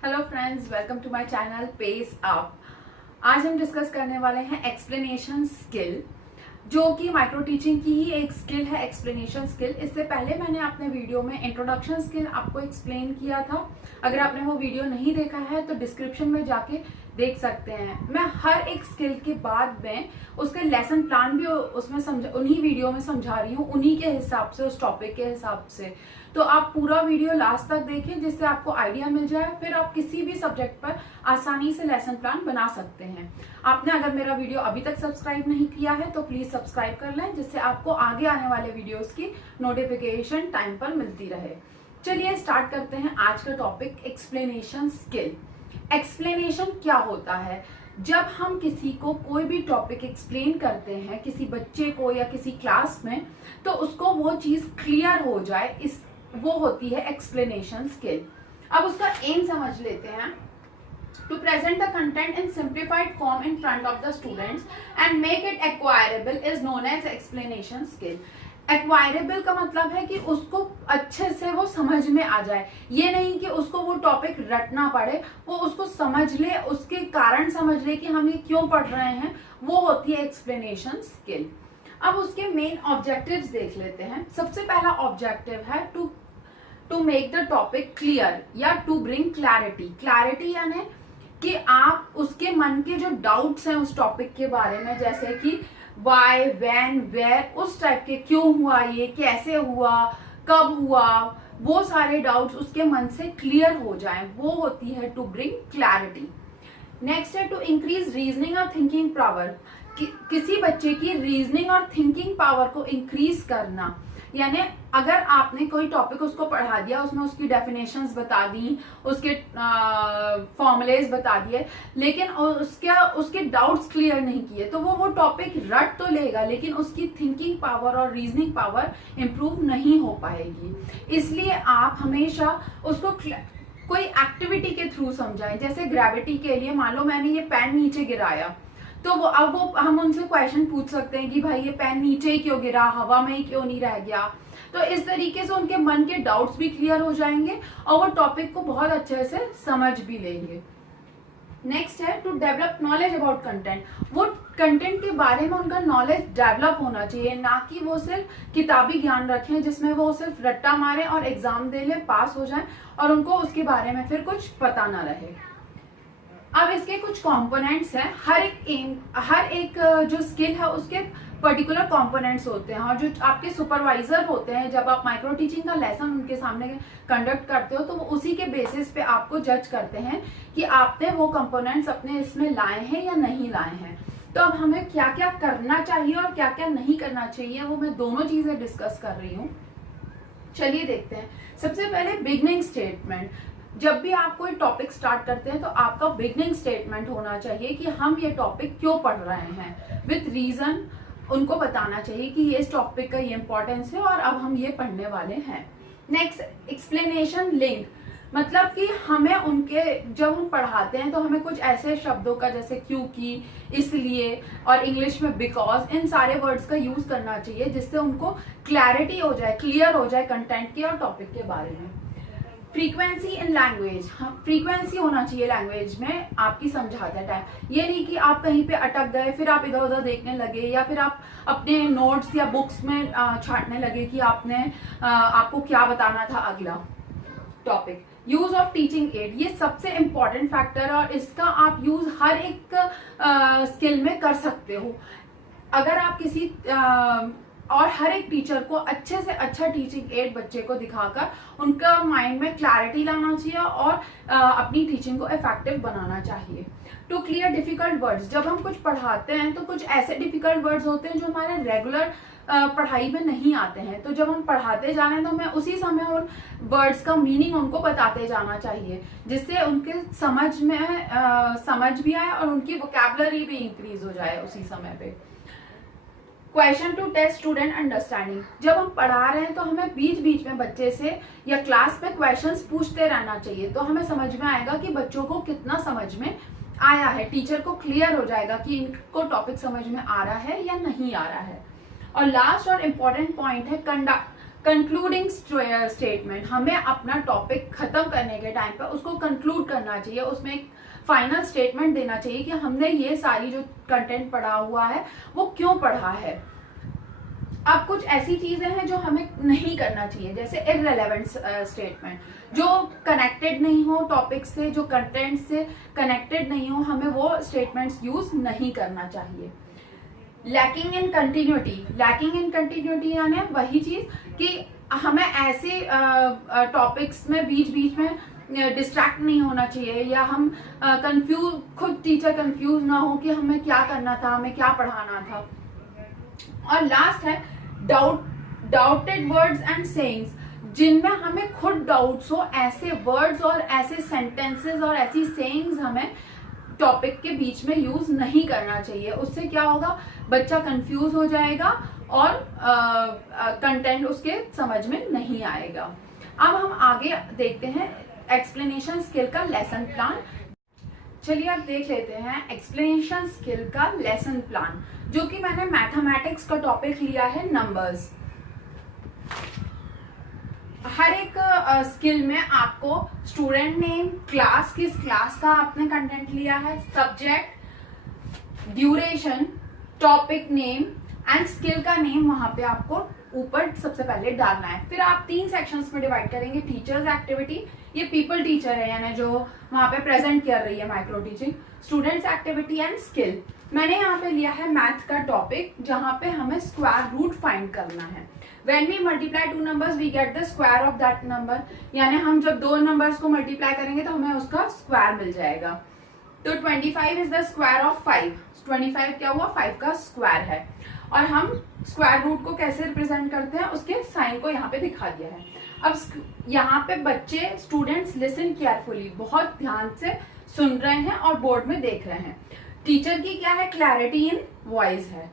Hello friends, welcome to my channel pace up. आज हम discuss करने वाले हैं एक्सप्लेनेशन स्किल, जो कि माइक्रो टीचिंग की ही एक स्किल है। एक्सप्लेनेशन स्किल, इससे पहले मैंने अपने वीडियो में इंट्रोडक्शन स्किल आपको एक्सप्लेन किया था। अगर आपने वो वीडियो नहीं देखा है तो डिस्क्रिप्शन में जाके देख सकते हैं। मैं हर एक स्किल के बाद में उसके लेसन प्लान भी उसमें उन्हीं वीडियो में समझा रही हूँ, उन्हीं के हिसाब से, उस टॉपिक के हिसाब से। तो आप पूरा वीडियो लास्ट तक देखें, जिससे आपको आइडिया मिल जाए, फिर आप किसी भी सब्जेक्ट पर आसानी से लेसन प्लान बना सकते हैं। आपने अगर मेरा वीडियो अभी तक सब्सक्राइब नहीं किया है तो प्लीज सब्सक्राइब कर लें, जिससे आपको आगे आने वाले वीडियोस की नोटिफिकेशन टाइम पर मिलती रहे। चलिए स्टार्ट करते हैं आज का टॉपिक, एक्सप्लेनेशन स्किल। एक्सप्लेनेशन क्या होता है? जब हम किसी को कोई भी टॉपिक एक्सप्लेन करते हैं, किसी बच्चे को या किसी क्लास में, तो उसको वो चीज क्लियर हो जाए, वो होती है एक्सप्लेनेशन स्किल। अब उसका एम समझ लेते हैं। To present the content in simplified form in front of the students and make it acquirable is known as explanation skill. Acquirable का मतलब है कि उसको अच्छे से वो समझ में आ जाए। ये नहीं कि उसको वो टॉपिक रटना पड़े, वो उसको समझ ले, उसके कारण समझ ले कि हम ये क्यों पढ़ रहे हैं। वो होती है एक्सप्लेनेशन स्किल। अब उसके मेन ऑब्जेक्टिव्स देख लेते हैं। सबसे पहला ऑब्जेक्टिव है to make the topic clear या टू ब्रिंग क्लैरिटी। क्लैरिटी यानी कि आप उसके मन के जो डाउट्स हैं उस टॉपिक के बारे में, जैसे कि वाई, व्हेन, वेयर, उस टाइप के, क्यों हुआ ये, कैसे हुआ, कब हुआ, वो सारे डाउट्स उसके मन से क्लियर हो जाएं, वो होती है टू ब्रिंग क्लैरिटी। नेक्स्ट है टू इंक्रीज रीजनिंग और थिंकिंग पावर। किसी बच्चे की रीजनिंग और थिंकिंग पावर को इंक्रीज करना, यानी अगर आपने कोई टॉपिक उसको पढ़ा दिया, उसमें उसकी डेफिनेशंस बता दी, उसके फॉर्मुलेज बता दिए, लेकिन उसके डाउट्स क्लियर नहीं किए, तो वो टॉपिक रट तो लेगा, लेकिन उसकी थिंकिंग पावर और रीजनिंग पावर इंप्रूव नहीं हो पाएगी। इसलिए आप हमेशा उसको कोई एक्टिविटी के थ्रू समझाएं। जैसे ग्रेविटी के लिए, मान लो मैंने ये पेन नीचे गिराया, तो अब हम उनसे क्वेश्चन पूछ सकते हैं कि भाई ये पेन नीचे ही क्यों गिरा, हवा में ही क्यों नहीं रह गया। तो इस तरीके से उनके मन के डाउट्स भी क्लियर हो जाएंगे और वो टॉपिक को बहुत अच्छे से समझ भी लेंगे। नेक्स्ट है to develop knowledge about content. वो कंटेंट के बारे में उनका नॉलेज डेवलप होना चाहिए, ना कि वो सिर्फ किताबी ज्ञान रखें जिसमें वो सिर्फ रट्टा मारे और एग्जाम दे ले, पास हो जाए और उनको उसके बारे में फिर कुछ पता ना रहे। अब इसके कुछ कंपोनेंट्स हैं। हर एक जो स्किल है उसके पर्टिकुलर कंपोनेंट्स होते हैं, और जो आपके सुपरवाइजर होते हैं, जब आप माइक्रो टीचिंग का लेसन उनके सामने कंडक्ट करते हो, तो वो उसी के बेसिस पे आपको जज करते हैं कि आपने वो कंपोनेंट्स अपने इसमें लाए हैं या नहीं लाए हैं। तो अब हमें क्या क्या करना चाहिए और क्या क्या नहीं करना चाहिए, वो मैं दोनों चीजें डिस्कस कर रही हूँ। चलिए देखते हैं। सबसे पहले बिगनिंग स्टेटमेंट। जब भी आप कोई टॉपिक स्टार्ट करते हैं तो आपका बिगनिंग स्टेटमेंट होना चाहिए कि हम ये टॉपिक क्यों पढ़ रहे हैं, विथ रीजन उनको बताना चाहिए कि ये इस टॉपिक का ये इंपॉर्टेंस है और अब हम ये पढ़ने वाले हैं। Next, explanation link. मतलब कि हमें जब हम पढ़ाते हैं तो हमें कुछ ऐसे शब्दों का, जैसे क्योंकि, इसलिए और इंग्लिश में बिकॉज, इन सारे वर्ड्स का यूज करना चाहिए, जिससे उनको क्लैरिटी हो जाए, क्लियर हो जाए कंटेंट की और टॉपिक के बारे में। Frequency in language. फ्रीक्वेंसी होना चाहिए लैंग्वेज में आपकी समझाते टाइम। ये नहीं कि आप कहीं पे अटक गए, फिर आप इधर उधर देखने लगे, या फिर आप अपने नोट्स या बुक्स में छांटने लगे कि आपको क्या बताना था अगला topic. Use of teaching add, ये सबसे इंपॉर्टेंट फैक्टर है और इसका आप यूज हर एक स्किल में कर सकते हो। अगर आप किसी और हर एक टीचर को अच्छे से अच्छा टीचिंग एड बच्चे को दिखाकर उनका माइंड में क्लैरिटी लाना चाहिए और अपनी टीचिंग को इफेक्टिव बनाना चाहिए। To clear difficult words. जब हम कुछ पढ़ाते हैं तो कुछ ऐसे डिफिकल्ट वर्ड्स होते हैं जो हमारे रेगुलर पढ़ाई में नहीं आते हैं, तो जब हम पढ़ाते जा रहे हैं तो हमें उसी समय उन वर्ड्स का मीनिंग उनको बताते जाना चाहिए, जिससे उनके समझ भी आए और उनकी वोकैबुलरी भी इंक्रीज हो जाए उसी समय पे। Question to test student understanding. जब हम पढ़ा रहे हैं तो हमें बीच बीच में बच्चे से या क्लास में क्वेश्चंस पूछते रहना चाहिए, तो हमें समझ में आएगा कि बच्चों को कितना समझ में आया है। टीचर को क्लियर हो जाएगा कि इनको टॉपिक समझ में आ रहा है या नहीं आ रहा है। और लास्ट और इम्पोर्टेंट पॉइंट है कंक्लूडिंग स्टेटमेंट, हमें अपना टॉपिक खत्म करने के टाइम पे उसको कंक्लूड करना चाहिए, उसमें एक फाइनल स्टेटमेंट देना चाहिए कि हमने ये सारी जो कंटेंट पढ़ा हुआ है वो क्यों पढ़ा है। अब कुछ ऐसी चीजें हैं जो हमें नहीं करना चाहिए, जैसे इररिलेवेंट स्टेटमेंट, जो कनेक्टेड नहीं हो टॉपिक से, जो कंटेंट से कनेक्टेड नहीं हो, हमें वो स्टेटमेंट्स यूज नहीं करना चाहिए। Lacking in continuity, lacking in continuity यानी वही चीज कि हमें ऐसे टॉपिक्स में बीच बीच में डिस्ट्रैक्ट नहीं होना चाहिए, या हम कंफ्यूज, खुद टीचर कंफ्यूज ना हो कि हमें क्या करना था, हमें क्या पढ़ाना था। और लास्ट है डाउटेड वर्ड्स एंड सेइंग्स, जिनमें हमें खुद डाउट्स हो, ऐसे वर्ड्स और ऐसे सेंटेंसेस और ऐसी सेइंग्स हमें टॉपिक के बीच में यूज नहीं करना चाहिए। उससे क्या होगा, बच्चा कंफ्यूज हो जाएगा और कंटेंट उसके समझ में नहीं आएगा। अब हम आगे देखते हैं एक्सप्लेनेशन स्किल का लेसन प्लान। चलिए अब देख लेते हैं एक्सप्लेनेशन स्किल का लेसन प्लान, जो कि मैंने मैथमेटिक्स का टॉपिक लिया है, नंबर्स। हर एक स्किल में आपको स्टूडेंट नेम, क्लास, किस क्लास का आपने कंटेंट लिया है, subject, duration, topic name and skill का नेम वहां पे आपको ऊपर सबसे पहले डालना है। फिर आप 3 सेक्शंस में डिवाइड करेंगे। टीचर्स एक्टिविटी, ये पीपल टीचर है, यानी जो वहां पे प्रेजेंट कर रही है micro teaching. Students activity and skill, मैंने यहाँ पे लिया है मैथ का टॉपिक, जहां पे हमें स्क्वायर रूट फाइंड करना है। When we multiply 2 numbers, we get the square of that number, यानी हम जब 2 नंबर्स को मल्टीप्लाई करेंगे तो हमें उसका स्क्वायर मिल जाएगा। तो 25 इज द स्क्वायर ऑफ 5, 25 क्या हुआ, 5 का स्क्वायर है। और हम स्क्वायर रूट को कैसे रिप्रेजेंट करते हैं, उसके साइन को यहाँ पे दिखा दिया है। अब यहाँ पे बच्चे, स्टूडेंट्स लिसन केयरफुली, बहुत ध्यान से सुन रहे हैं और बोर्ड में देख रहे हैं। टीचर की क्या है, क्लैरिटी इन वॉइस है।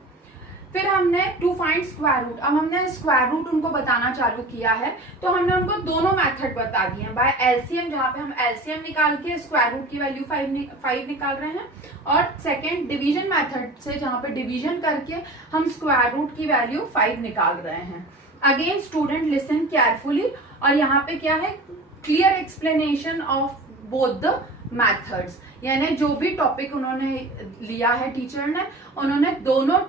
फिर हमने टू फाइंड स्क्वायर रूट, अब हमने स्क्वायर रूट उनको बताना चालू किया है, तो हमने उनको दोनों मेथड बता दिए हैं। बाय एलसीएम, जहाँ पे हम एलसीएम निकाल के स्क्वायर रूट की वैल्यू 5 निकाल रहे हैं, और सेकंड डिवीजन मेथड से, जहाँ पे डिवीजन करके हम स्क्वायर रूट की वैल्यू 5 निकाल रहे हैं। अगेन स्टूडेंट लिसन केयरफुली, और यहाँ पे क्या है, clear explanation of both the methods, यानी जो भी टॉपिक उन्होंने लिया है टीचर ने, उन्होंने दोनों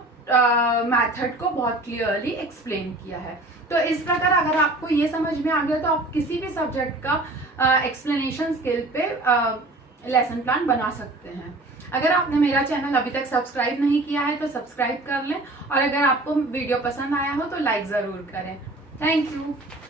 मेथड को बहुत क्लियरली एक्सप्लेन किया है। तो इस प्रकार अगर आपको ये समझ में आ गया तो आप किसी भी सब्जेक्ट का एक्सप्लेनेशन स्किल पे लेसन प्लान बना सकते हैं। अगर आपने मेरा चैनल अभी तक सब्सक्राइब नहीं किया है तो सब्सक्राइब कर लें, और अगर आपको वीडियो पसंद आया हो तो लाइक जरूर करें। Thank you.